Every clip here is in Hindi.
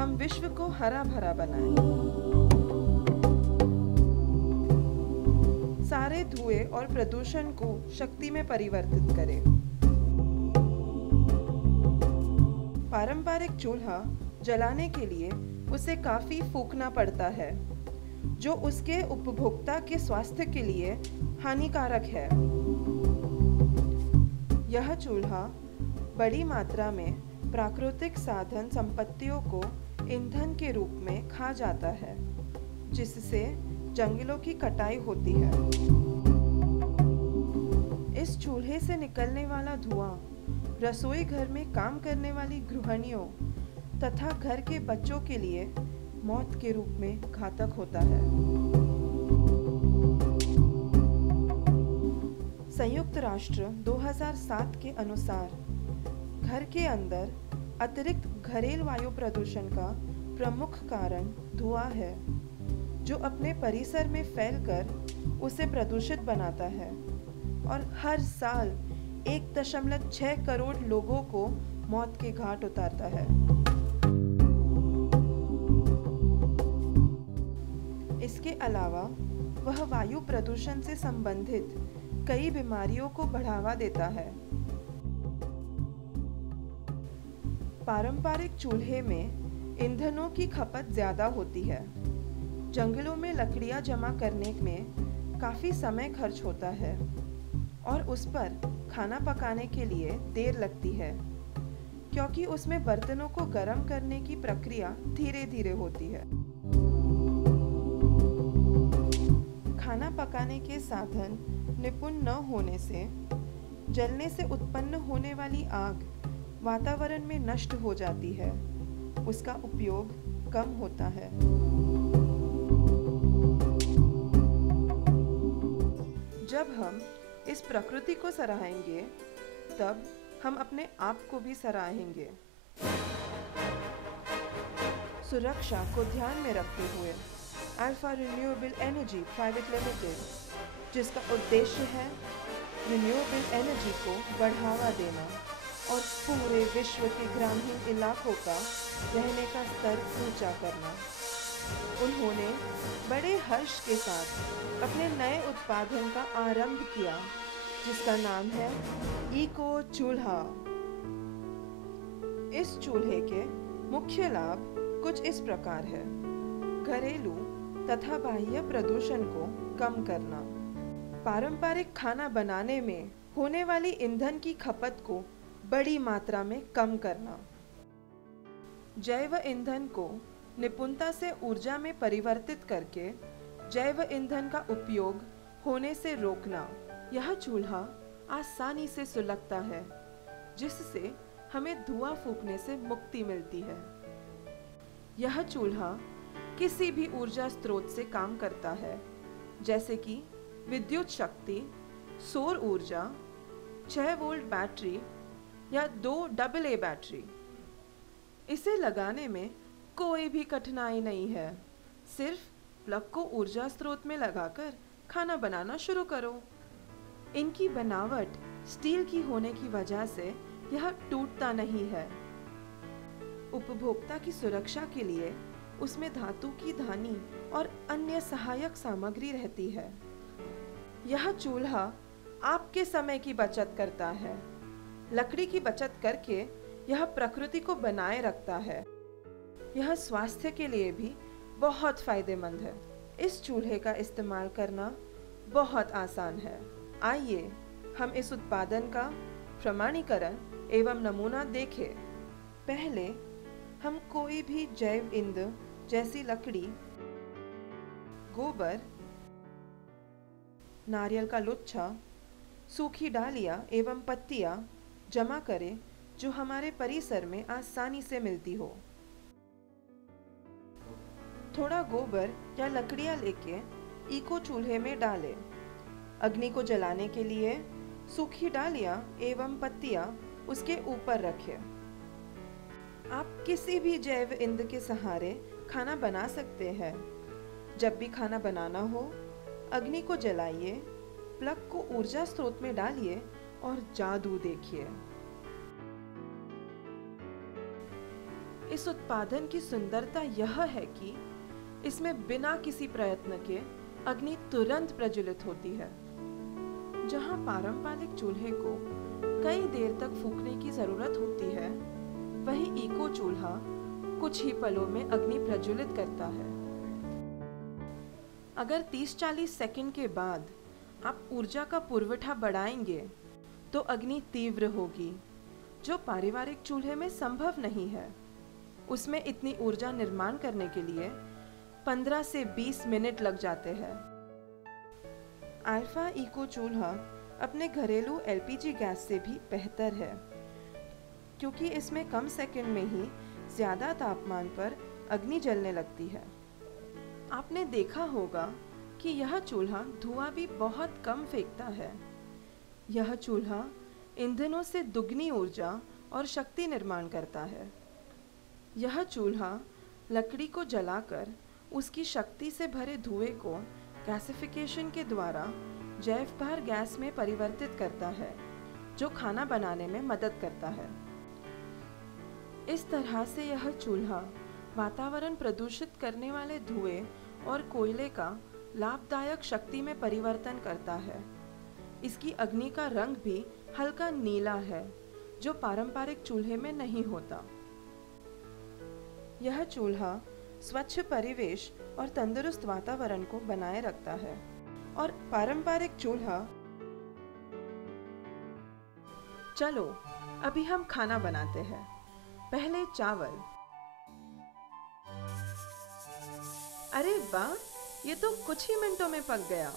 हम विश्व को हरा भरा बनाएं। सारे धुएं और प्रदूषण को शक्ति में परिवर्तित करें। पारंपरिक चूल्हा जलाने के लिए उसे काफी फूंकना पड़ता है, जो उसके उपभोक्ता के स्वास्थ्य के लिए हानिकारक है। यह चूल्हा बड़ी मात्रा में प्राकृतिक साधन संपत्तियों को ईंधन के रूप में खा जाता है, जिससे जंगलों की कटाई होती है। इस चूल्हे से निकलने वाला धुआं रसोई घर में काम करने वाली गृहिणियों तथा घर के बच्चों के लिए मौत के रूप में घातक होता है। संयुक्त राष्ट्र 2007 के अनुसार घर के अंदर अतिरिक्त घरेलू वायु प्रदूषण का प्रमुख कारण धुआं है, जो अपने परिसर में फैलकर उसे प्रदूषित बनाता है और हर साल 1.6 करोड़ लोगों को मौत के घाट उतारता है। इसके अलावा वह वायु प्रदूषण से संबंधित कई बीमारियों को बढ़ावा देता है। पारंपरिक चूल्हे में ईंधनों की खपत ज्यादा होती है। जंगलों में लकड़ियां जमा करने में काफी समय खर्च होता है और उस पर खाना पकाने के लिए देर लगती है, क्योंकि उसमें बर्तनों को गर्म करने की प्रक्रिया धीरे धीरे होती है। खाना पकाने के साधन निपुण न होने से जलने से उत्पन्न होने वाली आग वातावरण में नष्ट हो जाती है, उसका उपयोग कम होता है। जब हम इस प्रकृति को सराहेंगे, तब हम अपने आप को भी सराहेंगे। सुरक्षा को ध्यान में रखते हुए alpha renewable energy private limited, जिसका उद्देश्य है रिन्यूएबल एनर्जी को बढ़ावा देना और पूरे विश्व के ग्रामीण इलाकों का रहने का स्तर ऊंचा करना, उन्होंने बड़े हर्ष के साथ अपने नए उत्पादन का आरंभ किया, जिसका नाम है इको चूल्हा। इस चूल्हे के मुख्य लाभ कुछ इस प्रकार है। घरेलू तथा बाह्य प्रदूषण को कम करना, पारंपरिक खाना बनाने में होने वाली ईंधन की खपत को बड़ी मात्रा में कम करना, जैव ईंधन को निपुणता से ऊर्जा में परिवर्तित करके जैव ईंधन का उपयोग होने से रोकना। यह चूल्हा आसानी से सुलगता है, जिससे हमें धुआं फूंकने से मुक्ति मिलती है। यह चूल्हा किसी भी ऊर्जा स्रोत से काम करता है, जैसे कि विद्युत शक्ति, सौर ऊर्जा, 6 वोल्ट बैटरी या 2 AA बैटरी। इसे लगाने में कोई भी कठिनाई नहीं है, सिर्फ प्लग को ऊर्जा स्रोत में लगाकर खाना बनाना शुरू करो। इनकी बनावट स्टील की होने की वजह से यह टूटता नहीं है। उपभोक्ता की सुरक्षा के लिए उसमें धातु की धानी और अन्य सहायक सामग्री रहती है। यह चूल्हा आपके समय की बचत करता है। लकड़ी की बचत करके यह प्रकृति को बनाए रखता है। यह स्वास्थ्य के लिए भी बहुत फायदेमंद है। इस चूल्हे का इस्तेमाल करना बहुत आसान है। आइए हम इस उत्पादन का प्रमाणीकरण एवं नमूना देखें। पहले हम कोई भी जैव ईंधन जैसी लकड़ी, गोबर, नारियल का लुच्छा, सूखी डालियां एवं पत्तियां जमा करें, जो हमारे परिसर में आसानी से मिलती हो। थोड़ा गोबर या लकड़ियां लेके इको चूल्हे में डालें। अग्नि को जलाने के लिए सूखी डालियां एवं पत्तियां उसके ऊपर रखें। आप किसी भी जैव ईंधन के सहारे खाना बना सकते हैं। जब भी खाना बनाना हो, अग्नि को जलाइए, प्लग को ऊर्जा स्रोत में डालिए और जादू देखिए। इस उत्पादन की सुंदरता यह है कि इसमें बिना किसी प्रयत्न के अग्नि तुरंत प्रज्वलित होती है। जहां पारंपरिक चूल्हे को कई देर तक फूकने की जरूरत होती है, वही इको चूल्हा कुछ ही पलों में अग्नि प्रज्वलित करता है। अगर 30-40 सेकंड के बाद आप ऊर्जा का पुरवठा बढ़ाएंगे तो अग्नि तीव्र होगी, जो पारिवारिक चूल्हे में संभव नहीं है। उसमें इतनी ऊर्जा निर्माण करने के लिए 15 से 20 मिनट लग जाते हैं। अल्फा इको चूल्हा अपने घरेलू एलपीजी गैस से भी बेहतर है, क्योंकि इसमें कम सेकंड में ही ज्यादा तापमान पर अग्नि जलने लगती है। आपने देखा होगा कि यह चूल्हा धुआं भी बहुत कम फेंकता है। यह चूल्हा ईंधनों से दुगनी ऊर्जा और शक्ति निर्माण करता है। यह चूल्हा लकड़ी को जलाकर उसकी शक्ति से भरे धुएं को गैसिफिकेशन के द्वारा जैव भार गैस में परिवर्तित करता है, जो खाना बनाने में मदद करता है। इस तरह से यह चूल्हा वातावरण प्रदूषित करने वाले धुएं और कोयले का लाभदायक शक्ति में परिवर्तन करता है। इसकी अग्नि का रंग भी हल्का नीला है, जो पारंपरिक चूल्हे में नहीं होता। यह चूल्हा स्वच्छ परिवेश और तंदुरुस्त वातावरण को बनाए रखता है, और पारंपरिक चूल्हा। चलो अभी हम खाना बनाते हैं। पहले चावल। अरे वाह, ये तो कुछ ही मिनटों में पक गया।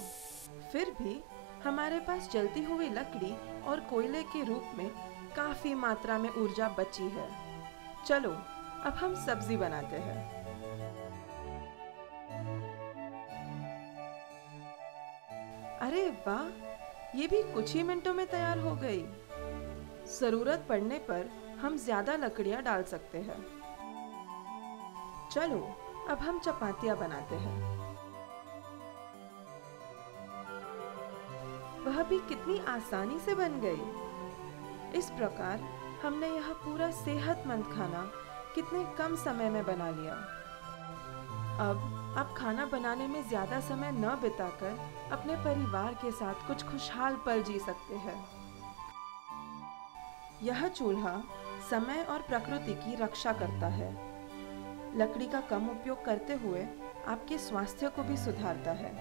फिर भी हमारे पास जलती हुई लकड़ी और कोयले के रूप में काफी मात्रा में ऊर्जा बची है। चलो अब हम सब्जी बनाते हैं। अरे वाह, ये भी कुछ ही मिनटों में तैयार हो गई। जरूरत पड़ने पर हम ज्यादा लकड़ियां डाल सकते हैं। चलो अब हम चपातियां बनाते हैं। वह भी कितनी आसानी से बन गई। इस प्रकार हमने यह पूरा सेहतमंद खाना कितने कम समय में बना लिया। अब आप खाना बनाने में ज्यादा समय न बिताकर अपने परिवार के साथ कुछ खुशहाल पल जी सकते हैं। यह चूल्हा समय और प्रकृति की रक्षा करता है। लकड़ी का कम उपयोग करते हुए आपके स्वास्थ्य को भी सुधारता है।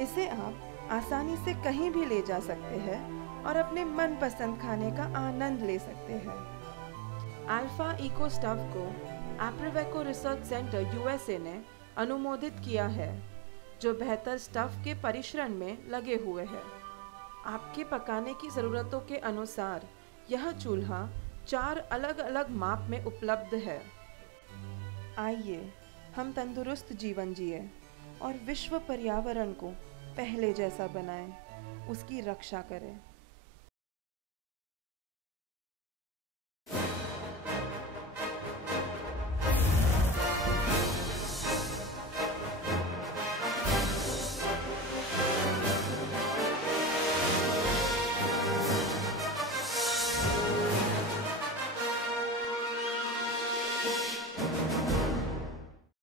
इसे आप आसानी से कहीं भी ले जा सकते हैं और अपने मनपसंद खाने का आनंद ले सकते हैं। अल्फा इको स्टव को एप्रिवेको रिसर्च सेंटर यूएसए ने अनुमोदित किया है, जो बेहतर स्टव के परिश्रण में लगे हुए हैं। आपके पकाने की ज़रूरतों के अनुसार यह चूल्हा 4 अलग-अलग माप में उपलब्ध है। आइए हम तंदुरुस्त जीवन जिए और विश्व पर्यावरण को पहले जैसा बनाएं, उसकी रक्षा करें।